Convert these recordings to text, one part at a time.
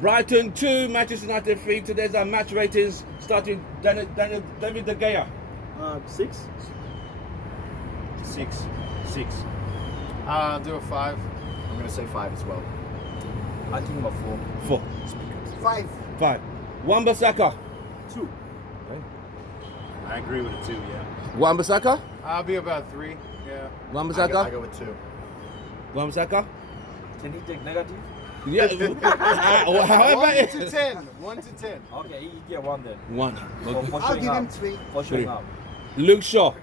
Brighton 2, Manchester United 3. Today's our match ratings. Starting David De Gea. 6. 6. 6. I'll do a 5. I'm going to say 5 as well. I give him a 4. 4. 5. 5. Wan-Bissaka. 2. I agree with a 2, yeah. Wan-Bissaka. I'll be about 3. Yeah. Wan-Bissaka. I go with 2. Wan-Bissaka. Can he take negative? Yeah. However 1 it to is. 10. 1 to 10. Okay, he get 1 then. 1. Okay. For I'll showing give him up. 3. For showing 3. up. Luke Shaw.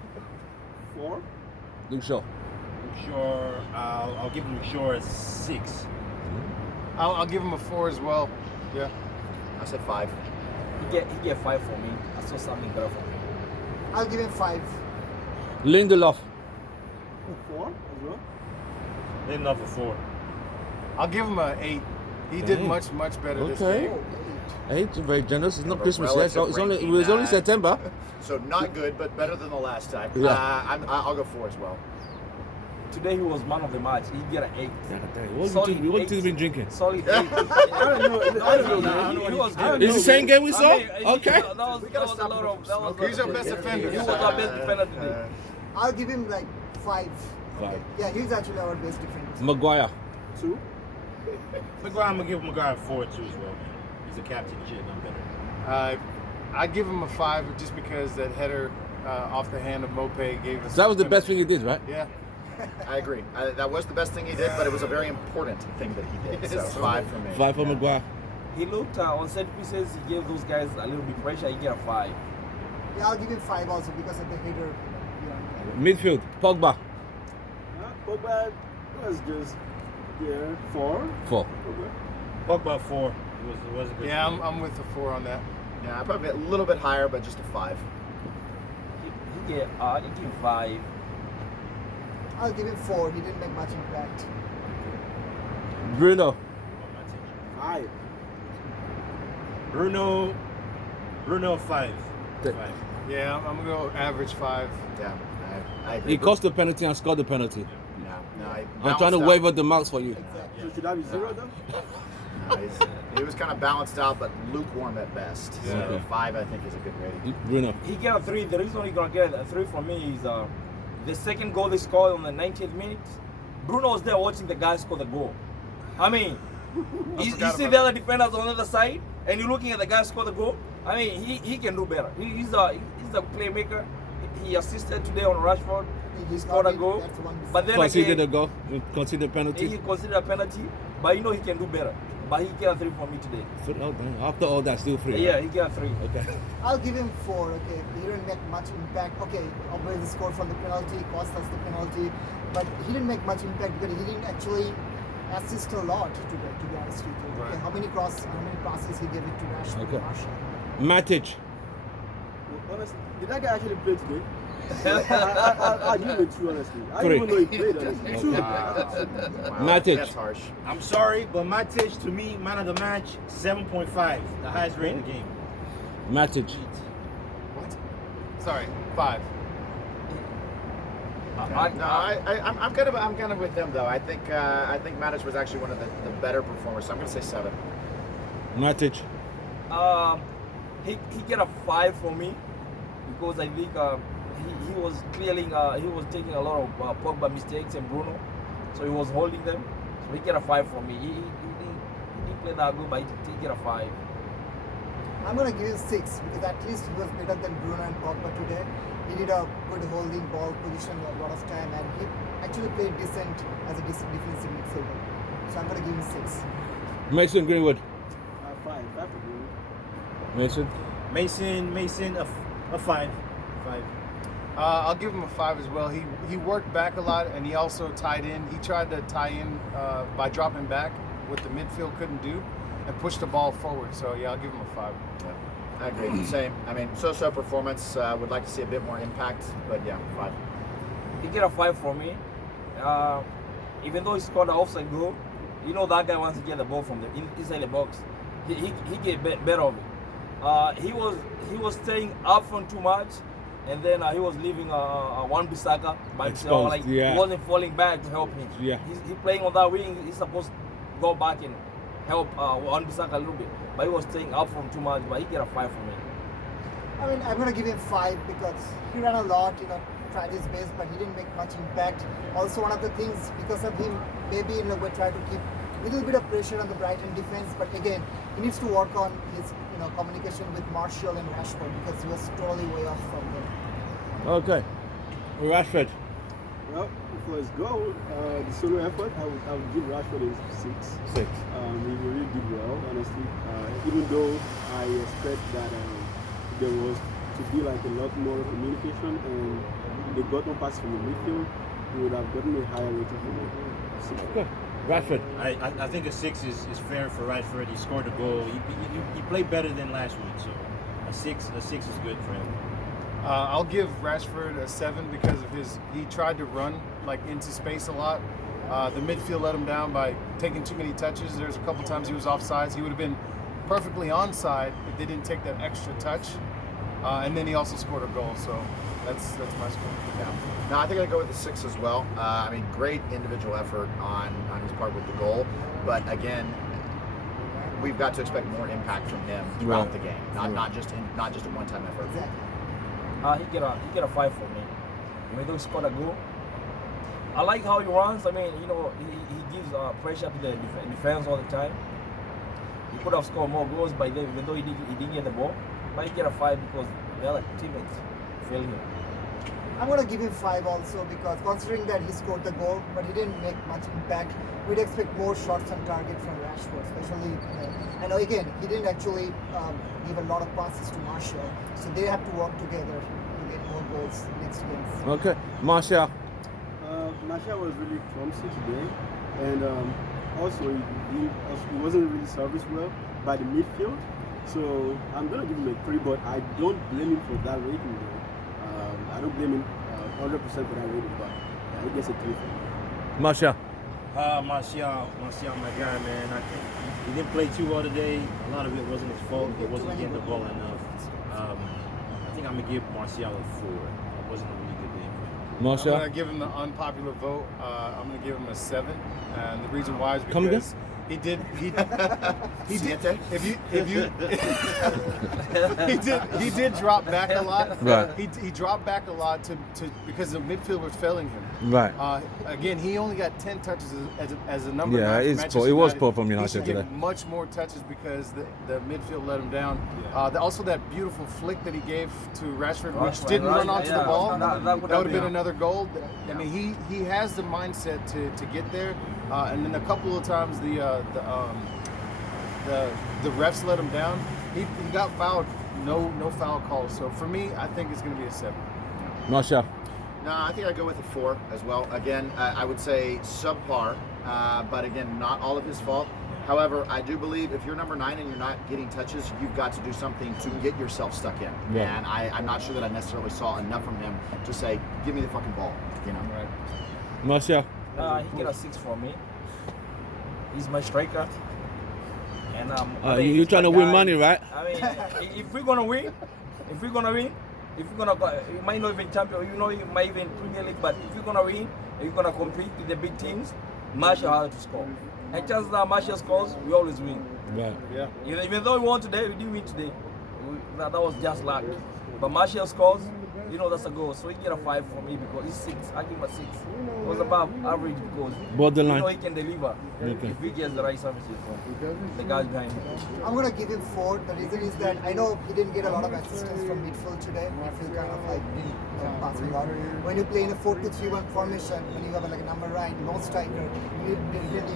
4. Luke Shaw. Sure, I'll give him Sure a 6. I'll give him a 4 as well. Yeah. I said 5. He get 5 for me. I saw something better for me. I'll give him 5. Lindelof. 4 as well. Then another 4. I'll give him a 8. He did Dang. much better this Okay. game. 8. Very generous. It's not A Christmas yet. So relative it was only ranking, September. So not good, but better than the last time. Yeah. I'll go 4 as well. Today he was man of the match. He get an 8. What have you been drinking? Solid 8. I don't know. He was good. Is it the same game we saw? I mean, okay. That was a lot of. That was He's our best defender. He was our best defender today. I'll give him like 5. 5. Yeah, he's actually our best defender. Maguire. 2. McGuire, I'm going to give McGuire a 4 too as well, man. He's a captain shit, and I'm better. I give him a 5 just because that header off the hand of Mope gave us. So that was the best thing he did, right? Yeah. I agree. That was the best thing he did, but it was a very important thing that he did. So 5 for me. 5 for Maguire. He looked on set pieces. He gave those guys a little bit pressure. He get a 5. Yeah, I'll give him 5 also because of the header. Yeah. Midfield. Pogba. Pogba was just 4. 4. Pogba 4. It was a good Yeah, game. I'm with the 4 on that. Yeah, probably a little bit higher, but just a 5. He give 5. I'll give him 4. He didn't make much impact. Bruno. 5. Bruno 5. Okay. 5. Yeah, I'm gonna go average 5. Yeah, I agree. He cost the penalty and scored the penalty. No, I'm trying to waver the marks for you. Exactly. So should I be 0 though? He was kind of balanced out, but lukewarm at best. So Yeah. 5, I think, is a good rating. Bruno. He get a 3. The reason he gonna get a 3 from me is the second goal they scored on the 90th minute. Bruno was there watching the guy score the goal. I mean, you see the other defenders on the other side, and you're looking at the guy score the goal. I mean, he can do better. He's a playmaker. He assisted today on Rashford. He scored a goal. But then Conceded a again, goal. Conceded a penalty. he considered a penalty. But you know he can do better. But he get a 3 for me today. After all that, still 3. Yeah, he get a 3. Okay. I'll give him 4. Okay, he didn't make much impact. Okay, obviously scored from the penalty, cost us the penalty, but he didn't make much impact because he didn't actually assist a lot. To be honest with you, okay, Right. how many passes he gave it to Rashford? Okay. Martial? Matic. Honestly, did that guy actually play today? I give it 2, honestly. I 3. didn't even know he played, honestly. 2. Matic. That's harsh. I'm sorry, but Manutd, to me, man of the match, 7.5. The highest rate in the game. Matic. What? Sorry, 5. I'm kind of with them though. I think Manutd was actually one of the better performers. So I'm going to say 7. Matic. He get a 5 for me because I think he was clearing he was taking a lot of Pogba mistakes and Bruno, so he was holding them. So he get a 5 for me. He didn't play that good, but he get a 5. I'm gonna give him 6 because at least he was better than Bruno and Pogba today. He did a good holding ball position a lot of time, and he actually played decent as a decent defensive midfielder. So I'm gonna give him 6. Mason Greenwood. 5. 5 for Bruno. Mason, a 5. 5. I'll give him a 5 as well. He worked back a lot, and he also tied in. He tried to tie in by dropping back, what the midfield couldn't do, and push the ball forward. So yeah, I'll give him a 5. Yeah, I agree. Same. I mean, so-so performance. Would like to see a bit more impact, but yeah, 5. He get a 5 for me. Even though he scored an offside goal, you know that guy wants to get the ball from the inside the box. He get better of it. He was staying up front too much, and then he was leaving Wan-Bissaka by himself. Yeah. He wasn't falling back to help him. Yeah. He playing on that wing. He's supposed to go back and help Wan-Bissaka a little bit. But he was staying up from too much, but he get a 5 from me. I mean, I'm gonna give him 5 because he ran a lot, tried his best, but he didn't make much impact. Also, one of the things because of him, maybe we try to keep a little bit of pressure on the Brighton defense, but again, he needs to work on his communication with Martial and Rashford because he was totally way off from them. Okay. Rashford. Well, for his goal, the solo effort, I would give Rashford a 6. 6. He really did well, honestly. Even though I expect that there was to be like a lot more communication and they got no pass from the midfield, he would have gotten a higher rating for me. 6. Okay. Rashford. I think a 6 is fair for Rashford. He scored a goal. He played better than last week, so a 6 is good for him. I'll give Rashford a 7 because of he tried to run like into space a lot. The midfield let him down by taking too many touches. There's a couple times he was offsides. He would have been perfectly onside if they didn't take that extra touch. And then he also scored a goal, so that's my score. Yeah. No, I think I'd go with a 6 as well. I mean, great individual effort on his part with the goal, but again, we've got to expect more impact from him throughout the game, not just a one-time effort. Exactly. He get a 5 for me. Even though he scored a goal, I like how he runs. I mean, he gives pressure to the defense all the time. He could have scored more goals by them, even though he didn't get the ball. But he get a 5 because the other teammates failed him. I'm gonna give him 5 also because considering that he scored the goal, but he didn't make much impact, we'd expect more shots on target from Rashford, especially. I know again he didn't actually give a lot of passes to Martial, so they have to work together to get more goals next games. Okay. Martial. Martial was really clumsy today, and also he wasn't really serviced well by the midfield. So I'm gonna give him a 3, but I don't blame him for that rating though. I don't blame him 100% for that rating, but he gets a 3 for me. Martial. Martial, my guy, man. I think he didn't play too well today. A lot of it wasn't his fault. He wasn't getting the ball enough. I think I'm gonna give Martial a 4. It wasn't a really good game for him. Martial. I'm gonna give him the unpopular vote. I'm gonna give him a 7, and the reason why is Come again? because he did. Siete? If you he did drop back a lot. Right. He dropped back a lot to because the midfield was failing him. Right. Again, he only got 10 touches as a number. Yeah, 9 for it's Manchester poor. It was United. poor from He United should get today. much more touches because the midfield let him down. Also, that beautiful flick that he gave to Rashford, which didn't run onto the ball, that would have been another goal. I mean, he has the mindset to get there. And then a couple of times the refs let him down. He got fouled. No foul calls. So for me, I think it's going to be a 7. Martial. No, I think I'd go with a 4 as well. Again, I would say subpar, but again, not all of his fault. However, I do believe if you're number 9 and you're not getting touches, you've got to do something to get yourself stuck in. Yeah. And I'm not sure that I necessarily saw enough from him to say, give me the fucking ball. Right. Martial. He get a 6 from me. He's my striker. And You're trying to win money, right? I mean, if we're gonna win, you might not even champion, you might even Premier League, but if you're gonna win, if you're gonna compete with the big teams, Martial has to score. And chances are Martial scores, we always win. Right. Yeah. Even though we won today, we didn't win today. That was just luck. But Martial scores, that's a goal. So he get a 5 for me because he's 6. I give him a 6. It was above average because Borderline. he can deliver if he gets the right services from the guys behind him. I'm gonna give him 4. The reason is that I know he didn't get a lot of assistance from midfield today. Midfield kind of like passing out. When you play in a 4-2-3-1 formation, when you have like a number 9, no striker, you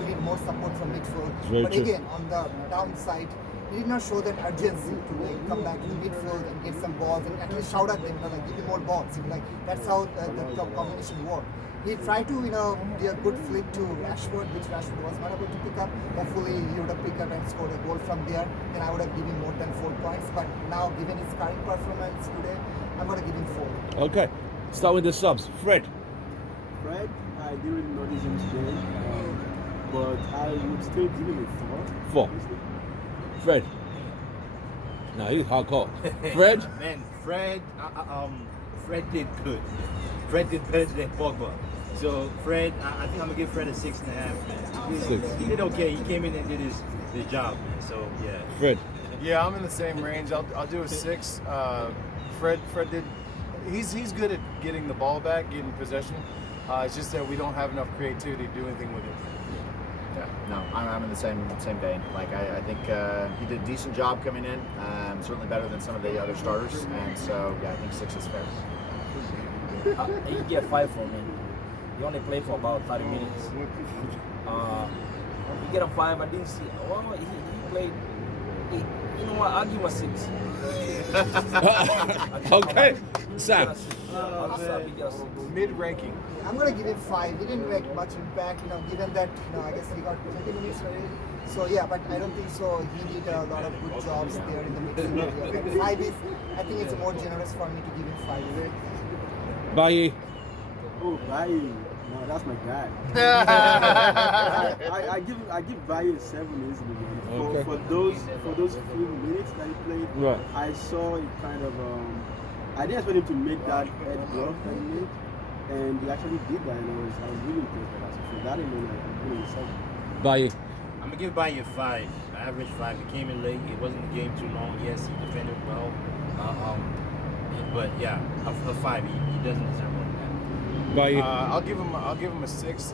need more support from midfield. But true. again, on the downside, he did not show that urgency to come back to the midfield and get some balls and at least shout at them, give me more balls. That's how the top combination worked. He tried to, do a good flick to Rashford, which Rashford was not able to pick up. Hopefully, he would have picked up and scored a goal from there. Then I would have given more than 4 points. But now, given his current performance today, I'm going to give him 4. Okay. Start with the subs. Fred. Fred, I didn't really notice him today, but I would still give him a 4. 4. Fred. No, he's hardcore. Fred. Man, Fred did good. Fred did better than Pogba. So Fred, I think I'm gonna give Fred a 6.5, man. Six. He did okay. He came in and did his job, man. So yeah. Fred. Yeah, I'm in the same range. I'll do a 6. Fred did. He's good at getting the ball back, getting possession. It's just that we don't have enough creativity to do anything with it. Yeah, no, I'm in the same vein. Like I think he did a decent job coming in. Certainly better than some of the other starters, and so yeah, I think 6 is fair. He get 5 from me. He only played for about 30 minutes. He get a 5. I didn't see. Well, he played. You know what? I'll give him a 6. Okay, Sam. Mid-ranking. I'm gonna give him 5. He didn't make much impact, given that I guess he got 20 minutes already. So yeah, but I don't think so. He did a lot of good jobs there in the midfield area. But 5 is, I think it's more generous for me to give him 5. Baye. Oh, Baye. No, that's my guy. I give Baye a 7 easily, man. Okay. For those few minutes that he played, Right. I saw it kind of. I didn't expect him to make that head block that he made, and he actually did that, and I was really impressed by that. So for that alone, I'm giving him a 7. Baye. I'm gonna give Baye a 5, average 5. He came in late. It wasn't the game too long. Yes, he defended well, but yeah, a 5. He doesn't deserve more than that. Baye. I'll give him a 6,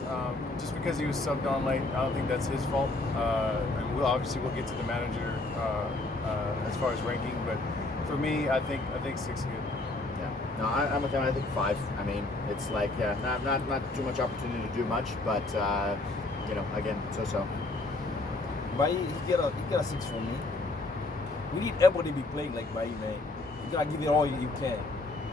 just because he was subbed on late. I don't think that's his fault, and we'll get to the manager as far as ranking. But for me, I think 6 is good. Yeah, no, I'm with him. I think 5. I mean, it's like not too much opportunity to do much, but again, so. Baye, he get a 6 from me. We need everybody to be playing like Baye, man. You gotta give it all you can.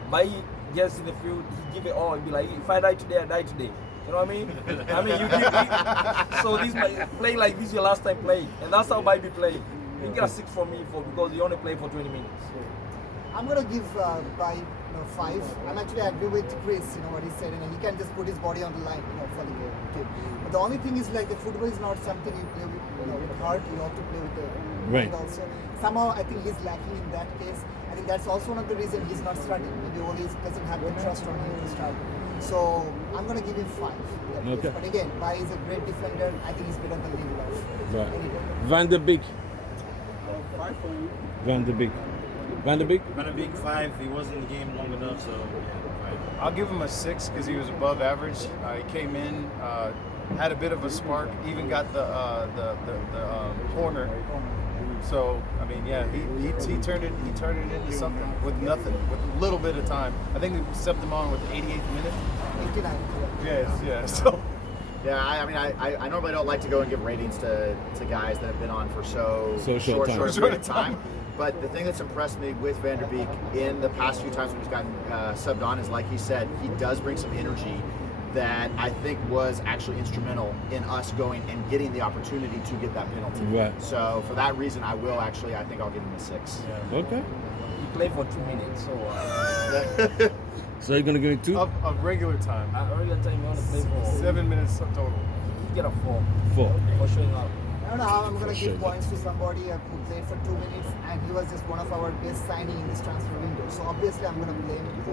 Baye gets in the field, he give it all. He be like, if I die today, I die today. You know what I mean? I mean, you give. So this playing like this your last time playing, and that's how Baye be playing. You get a 6 from me because he only played for 20 minutes. I'm gonna give Baye 5. I'm actually agree with Chris, what he said, and he can just put his body on the line, for the game. But the only thing is like the football is not something you play with, with heart. You have to play with the Right. mind also. Somehow I think he's lacking in that case. I think that's also one of the reasons he's not starting. Maybe Oli doesn't have the trust on him to start. So I'm gonna give him 5. Okay. But again, Baye is a great defender. I think he's better than Lindelof. Right. Any day. Van der Beek. 5 for me. Van der Beek. Van der Beek. But a big 5. He wasn't in the game long enough, so yeah, 5. I'll give him a 6 because he was above average. He came in, had a bit of a spark, even got the corner. So I mean, yeah, he turned it into something with nothing, with a little bit of time. I think we stepped him on with the 88th minute. 89. Yes, yeah. So Yeah, I mean, I normally don't like to go and give ratings to guys that have been on for so short time. short period of time. But the thing that's impressed me with Van der Beek in the past few times when he's gotten subbed on is, like he said, he does bring some energy that I think was actually instrumental in us going and getting the opportunity to get that penalty. Right. So for that reason, I think I'll give him a 6. yeah. Okay. He played for 2 minutes, so So you're gonna give me 2? Of regular time, regular time he only played for 7 minutes total. he get a 4 4. for showing up. I don't know how I'm going to Sure. give points to somebody who played for 2 minutes, and he was just one of our best signing in this transfer window. So obviously I'm going to blame him for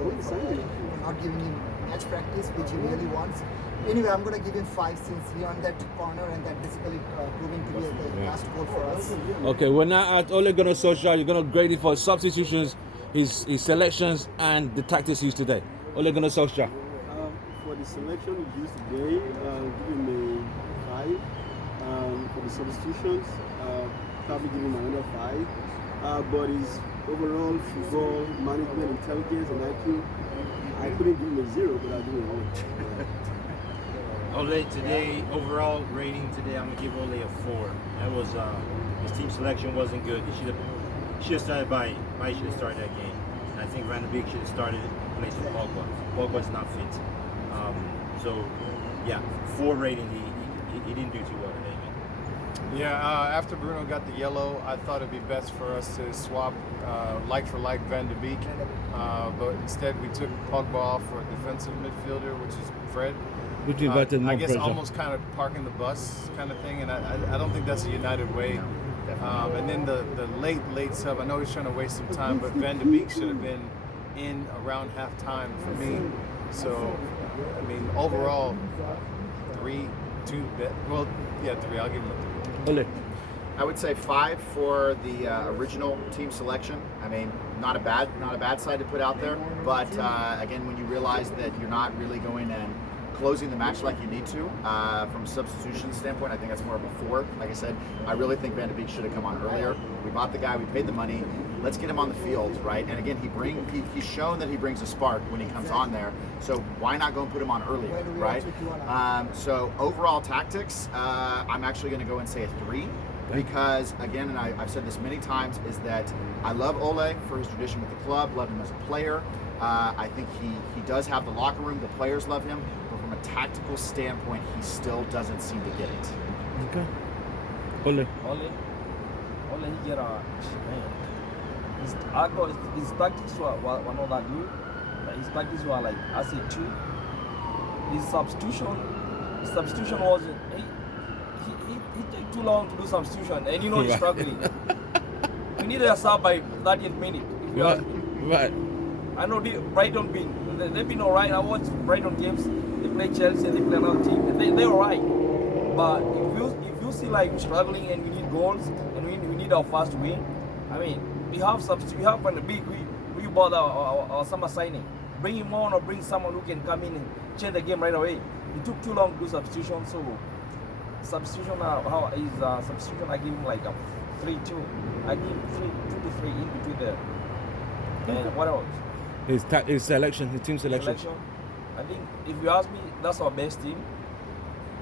not giving him match practice, which he really wants. Anyway, I'm going to give him 5 since he on that corner and that basically proving to be the last goal for us. Okay, we're now at Ole Gunnar Solskjaer. You're gonna grade it for his substitutions, his selections, and the tactics used today. Ole Gunnar Solskjaer. For the selection he used today, give him a 5. For the substitutions, probably give him another 5. But his overall football management, intelligence, and IQ, I couldn't give him a 0, but I'll give him a 1. Ole today, overall rating today, I'm gonna give Ole a 4. That was his team selection wasn't good. He should have started Baye. Baye should have started that game. And I think Van der Beek should have started in place of Pogba. Pogba's not fit. So yeah, 4 rating. He didn't do too well today, man. Yeah, after Bruno got the yellow, I thought it'd be best for us to swap like for like Van der Beek, but instead we took Pogba off for a defensive midfielder, which is Fred. Which invited more I guess pressure. almost kind of parking the bus kind of thing, and I don't think that's a United way. And then the late sub, I know he's trying to waste some time, but Van der Beek should have been in around halftime for me. So I mean, overall, 3, 2. Well, yeah, 3. I'll give him a 3. Ole. I would say 5 for the original team selection. I mean, not a bad side to put out there. But again, when you realize that you're not really going and closing the match like you need to, from a substitution standpoint, I think that's more of a 4. Like I said, I really think Van de Beek should have come on earlier. We bought the guy, we paid the money. Let's get him on the field, right? And again, he's shown that he brings a spark when he comes on there. So why not go and put him on earlier, right? So overall tactics, I'm actually going to go and say a 3. Because again, and I've said this many times, is that I love Ole for his tradition with the club, love him as a player. I think he does have the locker room, the players love him, but from a tactical standpoint, he still doesn't seem to get it. Okay. Ole. Ole, he get a man. His tactics were not that good. But his tactics were like I say 2. His substitution wasn't. He take too long to do substitution, and you know he's struggling. We need a sub by 30th minute. If you ask me. Right. I know Brighton they've been alright. I watched Brighton games. They play Chelsea, they play another team. They're alright. But if you see like we're struggling and we need goals and we need our fast win, I mean we have Van de Beek. We bought our summer signing. Bring him on or bring someone who can come in and change the game right away. It took too long to do substitution, so substitution substitution I give him like a 3-2. I give him 2 to 3 in between there. And what else? His selection, his team selection. I think if you ask me, that's our best team.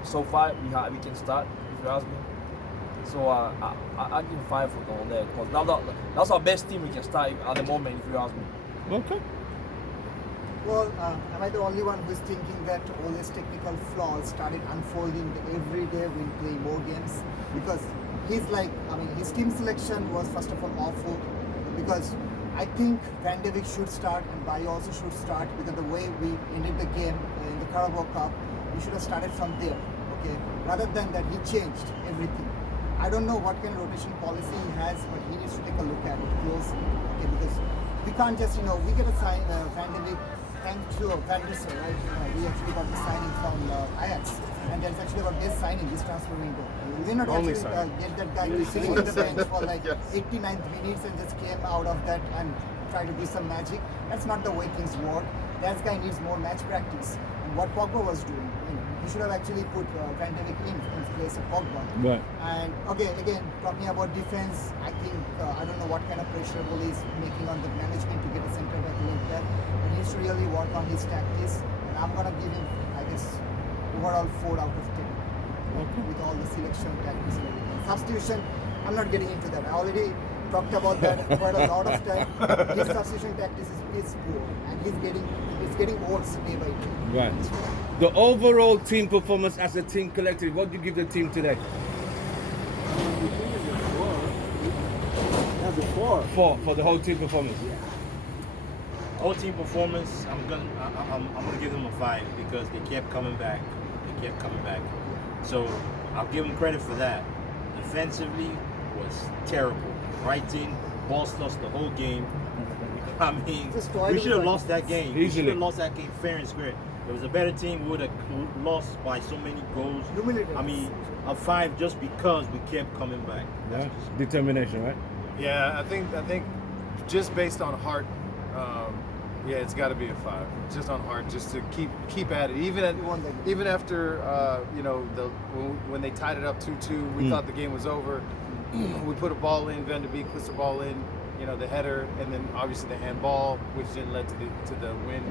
So far we can start. If you ask me, so I give 5 on there because that's our best team we can start at the moment. If you ask me. Okay. Well, am I the only one who's thinking that all these technical flaws started unfolding every day we'll play more games? Because his team selection was first of all awful. Because I think Van de Beek should start and Bayo also should start, because the way we ended the game in the Carabao Cup, we should have started from there, okay? Rather than that, he changed everything. I don't know what kind of rotation policy he has, but he needs to take a look at it closely, okay? Because we can't just, we get a sign, Van de Beek, thanks to Van der Sar, right? We actually got the signing from Ajax, and that's actually our best signing this transfer window. We not Only actually get that guy sitting on the bench for like 89th minutes and just came out of that and try to do some magic. That's not the way things work. That guy needs more match practice. And what Pogba was doing, he should have actually put Van de Beek in place of Pogba. Right. And okay, again, talking about defense, I think I don't know what kind of pressure Ole is making on the management to get a center back like that. And he needs to really work on his tactics. And I'm gonna give him, I guess, overall 4 out of 10. Okay. With all the selection tactics and everything. Substitution, I'm not getting into that. I already talked about that quite a lot of time. His substitution tactics is poor, and it's getting worse day by day. Right. The overall team performance as a team collective, what do you give the team today? That's a 4. 4 for the whole team performance. Whole team performance, I'm gonna give them a 5 because they kept coming back. So I'll give them credit for that. Defensively was terrible. Brighton bossed us the whole game. I mean, we should have lost that game. We should have lost that game fair and square. If it was a better team, we would have lost by so many goals. I mean, a 5 just because we kept coming back. Yeah. Determination, right? Yeah, I think just based on heart, yeah, it's got to be a 5. Just on heart, just to keep at it. Even after when they tied it up 2-2, we thought the game was over. We put a ball in, Van de Beek puts the ball in, the header, and then obviously the handball, which then led to the win.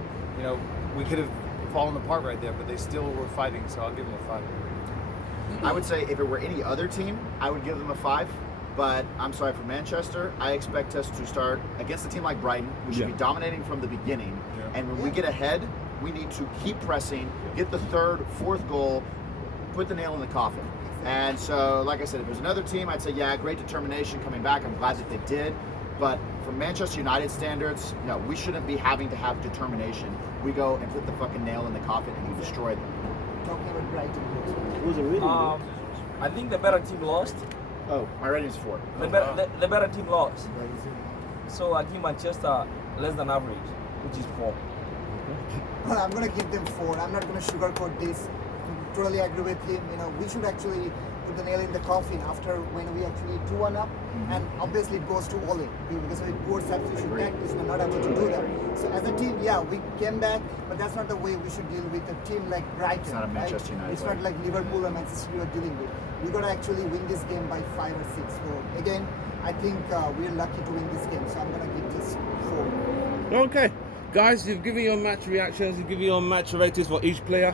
We could have fallen apart right there, but they still were fighting. So I'll give them a 5. I would say if it were any other team, I would give them a 5. But I'm sorry, for Manchester, I expect us to start against a team like Brighton. We should be dominating from the beginning. Yeah. And when we get ahead, we need to keep pressing, get the 3rd, 4th goal, put the nail in the coffin. And so, like I said, if there's another team, I'd say, yeah, great determination coming back. I'm glad that they did. But from Manchester United standards, no, we shouldn't be having to have determination. We go and put the fucking nail in the coffin and we destroy them. Talking about Brighton. It was a really good. I think the better team lost. Oh, my rating is 4. The better team lost. So I give Manchester less than average, which is 4. I'm gonna give them 4. I'm not gonna sugarcoat this. Totally agree with him. You know, we should actually put the nail in the coffin after when we actually 2-1 up, and obviously it goes to Ole because with poor substitution tactics, we're not able to do that. So as a team, yeah, we came back, but that's not the way we should deal with a team like Brighton. It's not a Manchester right? United It's way. not like Liverpool or Manchester we are dealing with. We gotta actually win this game by 5 or 6. So again, I think we're lucky to win this game. So I'm gonna give this 4. Okay, guys, you've given your match reactions, you've given your match ratings for each player.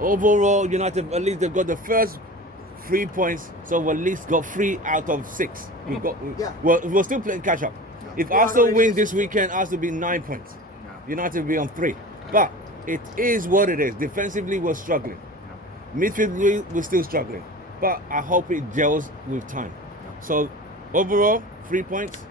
Overall, United at least they've got the first 3 points, so we at least got 3 out of 6. We've got, Yeah. we're still playing catch up. If Arsenal win this weekend, Arsenal will be 9 points. United will be on 3. But it is what it is. Defensively, we're struggling. Midfield, we're still struggling. But I hope it gels with time. So overall, 3 points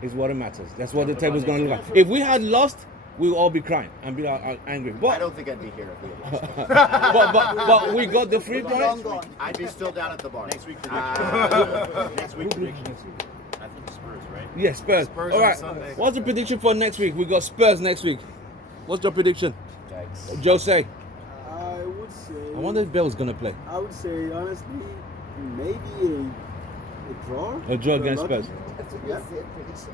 is what it matters. That's what the table's going to look like. If we had lost, we'll all be crying and be angry. I But, don't think I'd be here if we had lost. but we got the 3 Long points. gone. I'd be still down at the bar. Next week prediction. Next week predictions. I think Spurs, right? Yes, Spurs. Spurs All on right. Sunday. What's the prediction for next week? We got Spurs next week. What's your prediction? Yikes. Jose. I would say. I wonder if Bell's going to play. I would say honestly, maybe a draw. A draw If we're against lucky. Spurs. That's a good safe prediction.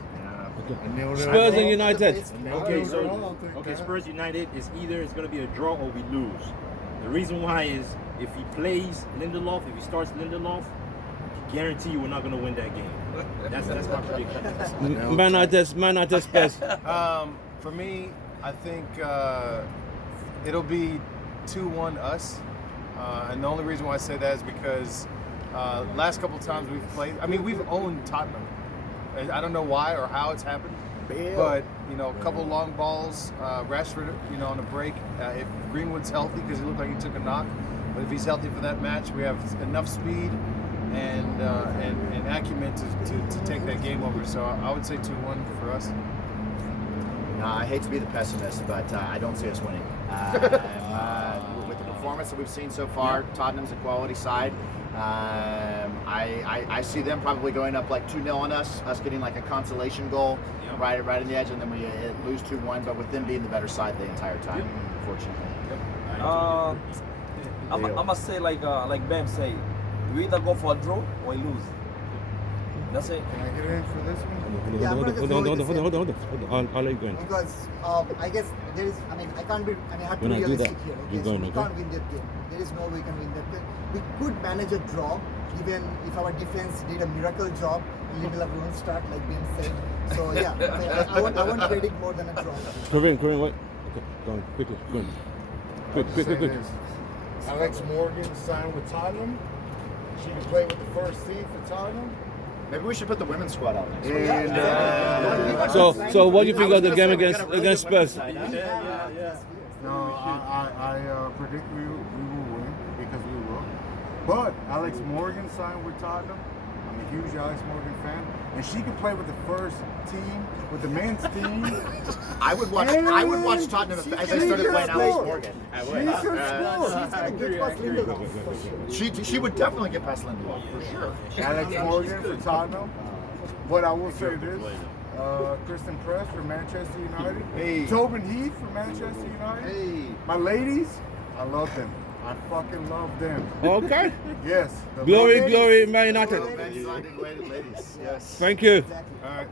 Spurs and United. Okay, so Spurs United is either it's going to be a draw or we lose. The reason why is if he plays Lindelof, if he starts Lindelof, I guarantee you we're not going to win that game. That's my prediction. Man United Spurs. For me, I think it'll be 2-1 us. And the only reason why I say that is because last couple of times we've played, I mean, we've owned Tottenham. I don't know why or how it's happened, but you know, a couple long balls, Rashford, you know, on a break. If Greenwood's healthy, because he looked like he took a knock, but if he's healthy for that match, we have enough speed and acumen to take that game over. So I would say 2-1 for us. I hate to be the pessimist, but I don't see us winning. With the performance that we've seen so far, Tottenham's a quality side. I see them probably going up like 2-0 on us getting like a consolation goal right in the edge, and then we lose 2-1, but with them being the better side the entire time, unfortunately. I must say like Bam say, we either go for a draw or lose. That's it. Can I get in for this one? Yeah, I'm gonna just go with the same. I'll let you go in. Because I guess there is, I have to be When I do realistic that, here. you Okay, go so on, we okay? can't win that game. There is no way we can win that game. We could manage a draw, even if our defense did a miracle job. Lindelof won't start, like Ben said. So yeah, I won't predict more than a draw. Corinne, wait. Okay, go on, quickly, go on. Quick. Say this. Alex Morgan signed with Tottenham. She can play with the first team for Tottenham. Maybe we should put the women's squad out next week. And So what do you think of the game against Spurs? no, I predict we will win because we will. But Alex Morgan signed with Tottenham. I'm a huge Alex Morgan fan, and she can play with the first team, with the men's team. I would watch Tottenham as they started playing Alex Morgan. I would. She would definitely get past Lindelof for sure. Alex Morgan for Tottenham. But I will say this. Kristen Press for Manchester United. Hey. Tobin Heath for Manchester United. Hey. My ladies, I love them. I fucking love them. Okay. Yes. the Glory, ladies. Man United. Ladies. Yes. Thank you. Exactly. All right.